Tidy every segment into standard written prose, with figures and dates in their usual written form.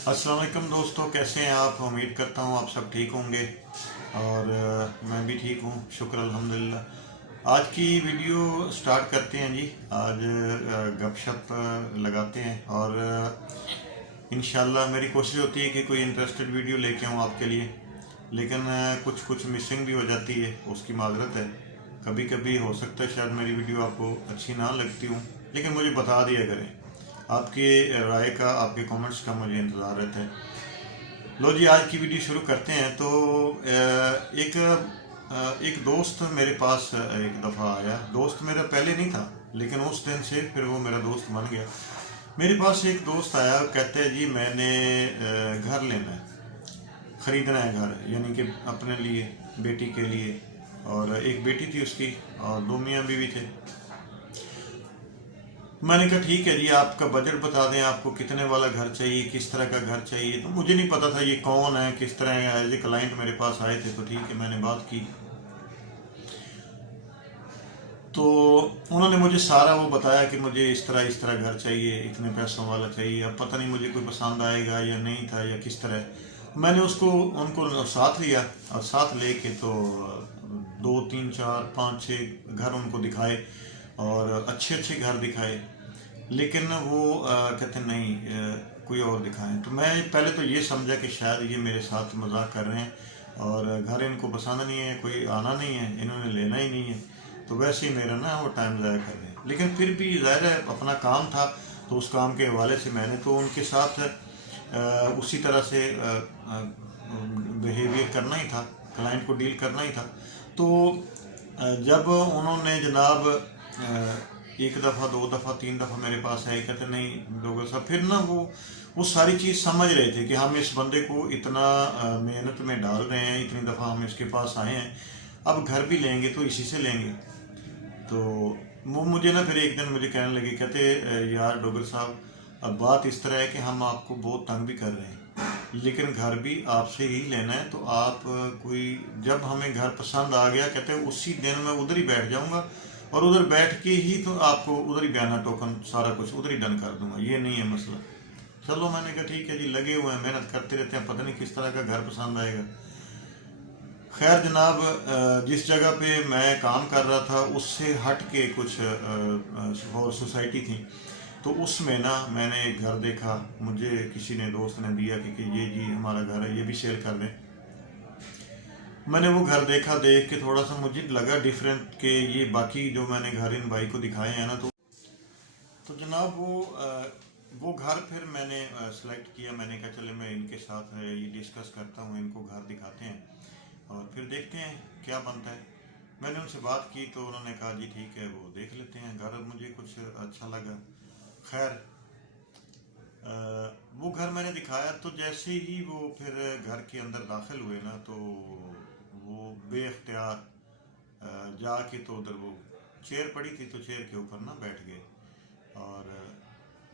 अस्सलाम वालेकुम दोस्तों, कैसे हैं आप? उम्मीद करता हूँ आप सब ठीक होंगे और मैं भी ठीक हूँ, शुक्र अल्हम्दुलिल्लाह। आज की वीडियो स्टार्ट करते हैं जी। आज गपशप लगाते हैं और इंशाल्लाह मेरी कोशिश होती है कि कोई इंटरेस्टेड वीडियो लेके आऊँ आपके लिए, लेकिन कुछ कुछ मिसिंग भी हो जाती है, उसकी माजरत है। कभी कभी हो सकता है शायद मेरी वीडियो आपको अच्छी ना लगती हूँ, लेकिन मुझे बता दिया करें। आपके राय का, आपके कमेंट्स का मुझे इंतज़ार रहता है। लो जी, आज की वीडियो शुरू करते हैं। तो एक दोस्त मेरे पास एक दफ़ा आया। दोस्त मेरा पहले नहीं था, लेकिन उस दिन से फिर वो मेरा दोस्त बन गया। मेरे पास एक दोस्त आया, कहते हैं जी मैंने घर लेना है, ख़रीदना है घर, यानी कि अपने लिए, बेटी के लिए। और एक बेटी थी उसकी और दो मियाँ बीवी थे। मैंने कहा ठीक है जी, आपका बजट बता दें, आपको कितने वाला घर चाहिए, किस तरह का घर चाहिए। तो मुझे नहीं पता था ये कौन है, किस तरह है। एज ए क्लाइंट मेरे पास आए थे, तो ठीक है मैंने बात की। तो उन्होंने मुझे सारा वो बताया कि मुझे इस तरह घर चाहिए, इतने पैसों वाला चाहिए। अब पता नहीं मुझे कोई पसंद आएगा या नहीं था या किस तरह। मैंने उनको साथ लिया और साथ लेके तो दो तीन चार पाँच छः घर उनको दिखाए और अच्छे अच्छे घर दिखाए। लेकिन वो कहते नहीं, कोई और दिखाएं। तो मैं पहले तो ये समझा कि शायद ये मेरे साथ मजाक कर रहे हैं और घर इनको पसंद नहीं है, कोई आना नहीं है, इन्होंने लेना ही नहीं है, तो वैसे ही मेरा ना वो टाइम ज़ाया कर रहे हैं। लेकिन फिर भी ज़ाहिर है अपना काम था, तो उस काम के हवाले से मैंने तो उनके साथ उसी तरह से बिहेवियर करना ही था, क्लाइंट को डील करना ही था। तो जब उन्होंने जनाब एक दफ़ा, दो दफ़ा, तीन दफ़ा मेरे पास आए, कहते नहीं डोगर साहब, फिर ना वो सारी चीज़ समझ रहे थे कि हम इस बंदे को इतना मेहनत में डाल रहे हैं, इतनी दफ़ा हम इसके पास आए हैं, अब घर भी लेंगे तो इसी से लेंगे। तो वो मुझे ना फिर एक दिन मुझे कहने लगे, कहते यार डोगर साहब, अब बात इस तरह है कि हम आपको बहुत तंग भी कर रहे हैं, लेकिन घर भी आपसे ही लेना है। तो आप कोई, जब हमें घर पसंद आ गया, कहते उसी दिन मैं उधर ही बैठ जाऊंगा और उधर बैठ के ही तो आपको उधर ही बयाना टोकन सारा कुछ उधर ही डन कर दूंगा, ये नहीं है मसला। चलो मैंने कहा ठीक है जी, लगे हुए हैं, मेहनत करते रहते हैं, पता नहीं किस तरह का घर पसंद आएगा। खैर जनाब, जिस जगह पे मैं काम कर रहा था उससे हट के कुछ और सोसाइटी थी, तो उसमें ना मैंने एक घर देखा। मुझे किसी ने, दोस्त ने दिया कि ये जी हमारा घर है, ये भी शेयर कर लें। मैंने वो घर देखा, देख के थोड़ा सा मुझे लगा डिफरेंट कि ये बाकी जो मैंने घर इन भाई को दिखाए हैं ना, तो जनाब वो घर फिर मैंने सेलेक्ट किया। मैंने कहा चले मैं इनके साथ ये डिस्कस करता हूँ, इनको घर दिखाते हैं और फिर देखते हैं क्या बनता है। मैंने उनसे बात की तो उन्होंने कहा जी ठीक है, वो देख लेते हैं घर। मुझे कुछ अच्छा लगा। खैर वो घर मैंने दिखाया, तो जैसे ही वो फिर घर के अंदर दाखिल हुए ना, तो वो बेख्तियार जाके तो उधर वो चेयर पड़ी थी, तो चेयर के ऊपर ना बैठ गए और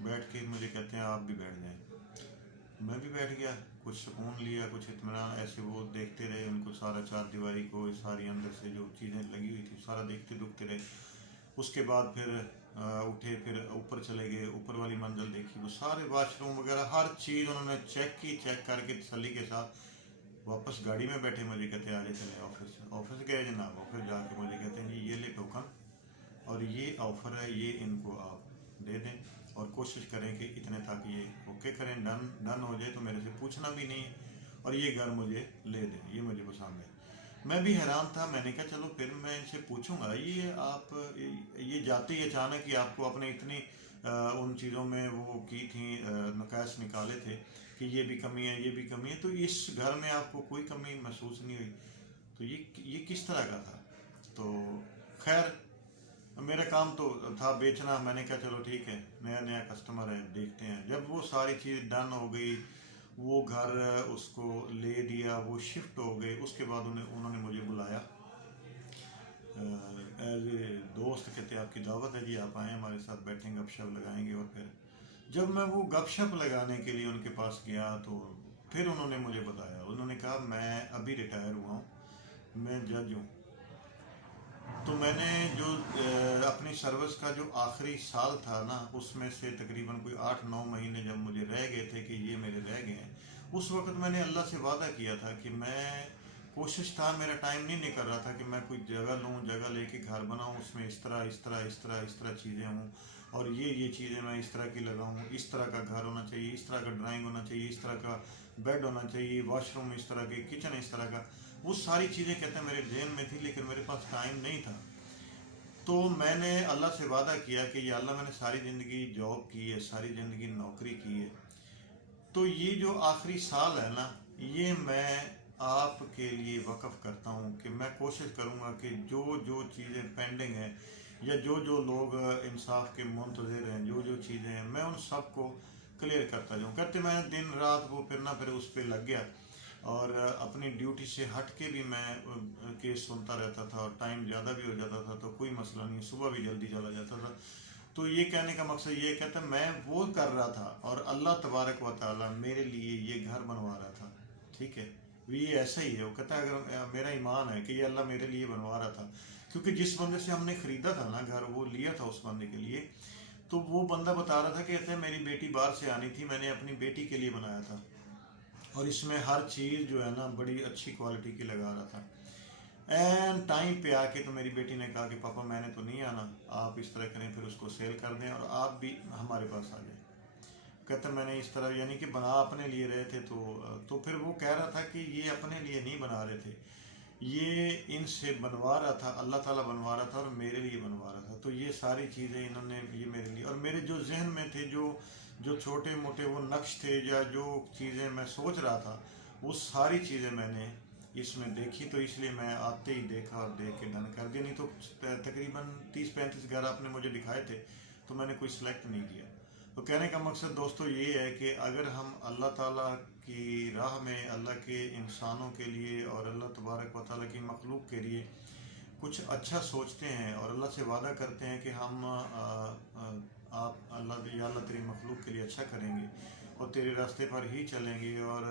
बैठ के मुझे कहते हैं आप भी बैठ जाएं। मैं भी बैठ गया, कुछ सुकून लिया, कुछ इत्मीनान। ऐसे वो देखते रहे उनको, सारा चार दीवारी को, सारी अंदर से जो चीज़ें लगी हुई थी सारा देखते दुखते रहे। उसके बाद फिर उठे, फिर ऊपर चले गए, ऊपर वाली मंजिल देखी, वो सारे वाशरूम वगैरह हर चीज़ उन्होंने चेक की। चेक करके तसल्ली के साथ वापस गाड़ी में बैठे। मुझे कहते हैं आगे चले ऑफिस। ऑफिस गए जनाब, ऑफिस जाके मुझे कहते हैं जी ये ले टोकन और ये ऑफ़र है, ये इनको आप दे दें और कोशिश करें कि इतने तक ये ओके करें, डन हो जाए, तो मेरे से पूछना भी नहीं, और ये घर मुझे ले दें, ये मुझे पसंद है। मैं भी हैरान था। मैंने कहा चलो फिर मैं इनसे पूछूंगा, ये आप ये जाते ही अचानक ही आपको अपने इतनी उन चीज़ों में वो की थी, नकाश निकाले थे कि ये भी कमी है, ये भी कमी है, तो इस घर में आपको कोई कमी महसूस नहीं हुई। तो ये किस तरह का था? तो खैर मेरा काम तो था बेचना। मैंने कहा चलो ठीक है, नया नया कस्टमर है, देखते हैं। जब वो सारी चीज़ डन हो गई, वो घर उसको ले दिया, वो शिफ्ट हो गए, उसके बाद उन्होंने मुझे बुलाया एज ए दोस्त। कहते आपकी दावत है जी, आप आए हमारे साथ, बैठेंगे, गपशप लगाएंगे। और फिर जब मैं वो गपशप लगाने के लिए उनके पास गया, तो फिर उन्होंने मुझे बताया, उन्होंने कहा मैं अभी रिटायर हुआ हूँ, मैं जज हूँ। तो मैंने जो अपनी सर्विस का जो आखिरी साल था ना, उसमें से तकरीबन कोई 8-9 महीने जब मुझे रह गए थे कि ये मेरे रह गए हैं, उस वक्त मैंने अल्लाह से वादा किया था कि मैं कोशिश था, मेरा टाइम नहीं निकल रहा था कि मैं कोई जगह लूँ, जगह लेके घर बनाऊँ, उसमें इस तरह चीज़ें हों, और ये चीज़ें मैं इस तरह की लगाऊँ, इस तरह का घर होना चाहिए, इस तरह का ड्राइंग होना चाहिए, इस तरह का बेड होना चाहिए, वॉशरूम इस तरह के, किचन इस तरह का। वो सारी चीज़ें कहते हैं मेरे जहन में थी, लेकिन मेरे पास टाइम नहीं था। तो मैंने अल्लाह से वादा किया कि या अल्लाह, मैंने सारी ज़िंदगी जॉब की है, सारी ज़िंदगी नौकरी की है, तो ये जो आखिरी साल है ना, ये मैं आपके लिए वक़्फ़ करता हूँ कि मैं कोशिश करूँगा कि जो जो चीज़ें पेंडिंग हैं, या जो जो लोग इंसाफ के मुंतज़िर हैं, जो जो चीज़ें हैं, मैं उन सब को क्लियर करता जाऊँ। कहते मैं दिन रात वो फिर उस पर लग गया, और अपनी ड्यूटी से हट के भी मैं केस सुनता रहता था, और टाइम ज़्यादा भी हो जाता था तो कोई मसला नहीं, सुबह भी जल्दी चला जाता था। तो ये कहने का मकसद ये कहता है, मैं वो कर रहा था और अल्लाह तबारक व ताला मेरे लिए ये घर बनवा रहा था। ठीक है, ये ऐसा ही है। वो कहता है अगर मेरा ईमान है कि ये अल्लाह मेरे लिए बनवा रहा था, क्योंकि जिस बंदे से हमने ख़रीदा था ना घर, वो लिया था उस बंदे के लिए, तो वो बंदा बता रहा था कि कहते हैं मेरी बेटी बाहर से आनी थी, मैंने अपनी बेटी के लिए बनाया था, और इसमें हर चीज़ जो है ना बड़ी अच्छी क्वालिटी की लगा रहा था। एंड टाइम पे आके तो मेरी बेटी ने कहा कि पापा मैंने तो नहीं आना, आप इस तरह करें, फिर उसको सेल कर दें और आप भी हमारे पास आ जाएं। कहते मैंने इस तरह, यानी कि बना अपने लिए रहे थे, तो फिर वो कह रहा था कि ये अपने लिए नहीं बना रहे थे, ये इनसे बनवा रहा था, अल्लाह ताला बनवा रहा था और मेरे लिए बनवा रहा था। तो ये सारी चीज़ें इन्होंने ये मेरे लिए, और मेरे जो जहन में थे, जो जो छोटे मोटे वो नक्श थे, या जो चीज़ें मैं सोच रहा था, वो सारी चीज़ें मैंने इसमें देखी। तो इसलिए मैं आते ही देखा और देख के डन कर दिया। नहीं तो तकरीबन 30-35 घर आपने मुझे दिखाए थे, तो मैंने कोई सिलेक्ट नहीं किया। तो कहने का मकसद दोस्तों ये है कि अगर हम अल्लाह ताला की राह में, अल्लाह के इंसानों के लिए और अल्लाह तबारक व ताला की मखलूक के लिए कुछ अच्छा सोचते हैं, और अल्लाह से वादा करते हैं कि हम आप अल्लाह, या अल्लाह तेरी मखलूक के लिए अच्छा करेंगे और तेरे रास्ते पर ही चलेंगे, और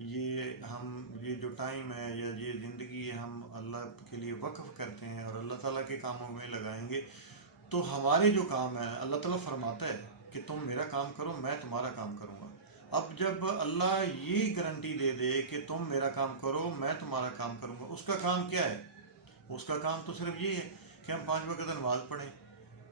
ये जो टाइम है या ये ज़िंदगी है हम अल्लाह के लिए वक्फ़ करते हैं और अल्लाह ताला के कामों में लगाएंगे, तो हमारे जो काम है अल्लाह ताला फरमाता है कि तुम मेरा काम करो, मैं तुम्हारा काम करूँगा। अब जब अल्लाह ये गारंटी दे दे कि तुम मेरा काम करो, मैं तुम्हारा काम करूँगा, उसका काम क्या है? उसका काम तो सिर्फ ये है कि हम 5 वक्त नमाज पढ़ें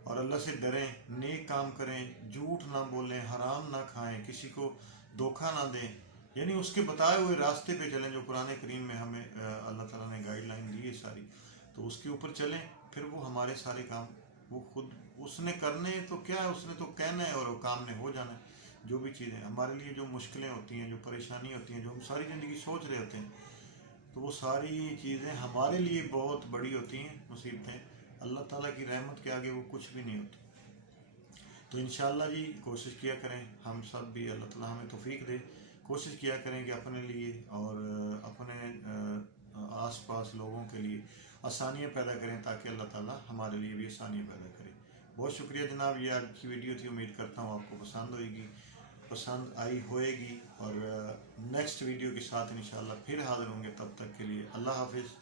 और अल्लाह से डरें, नेक काम करें, झूठ ना बोलें, हराम ना खाएं, किसी को धोखा ना दें, यानी उसके बताए हुए रास्ते पे चलें जो कुरान करीम में हमें अल्लाह ताला ने गाइडलाइन दी है सारी, तो उसके ऊपर चलें। फिर वो हमारे सारे काम वो खुद उसने करने, तो क्या है, उसने तो कहना है और वो काम ने हो जाना है। जो भी चीज़ें हमारे लिए जो मुश्किलें होती हैं, जो परेशानी होती हैं, जो हम सारी ज़िंदगी सोच रहे होते हैं, तो वो सारी चीज़ें हमारे लिए बहुत बड़ी होती हैं मुसीबतें, अल्लाह ताला की रहमत के आगे वो कुछ भी नहीं होती। तो इंशाअल्लाह जी कोशिश किया करें, हम सब भी अल्लाह ताला हमें तौफीक दे, कोशिश किया करें कि अपने लिए और अपने आसपास लोगों के लिए आसानियाँ पैदा करें, ताकि अल्लाह ताला हमारे लिए भी आसानियाँ पैदा करे। बहुत शुक्रिया जनाब, ये आज की वीडियो थी, उम्मीद करता हूँ आपको पसंद आई होएगी, और नेक्स्ट वीडियो के साथ इंशाअल्लाह फिर हाज़िर होंगे। तब तक के लिए अल्लाह हाफिज़।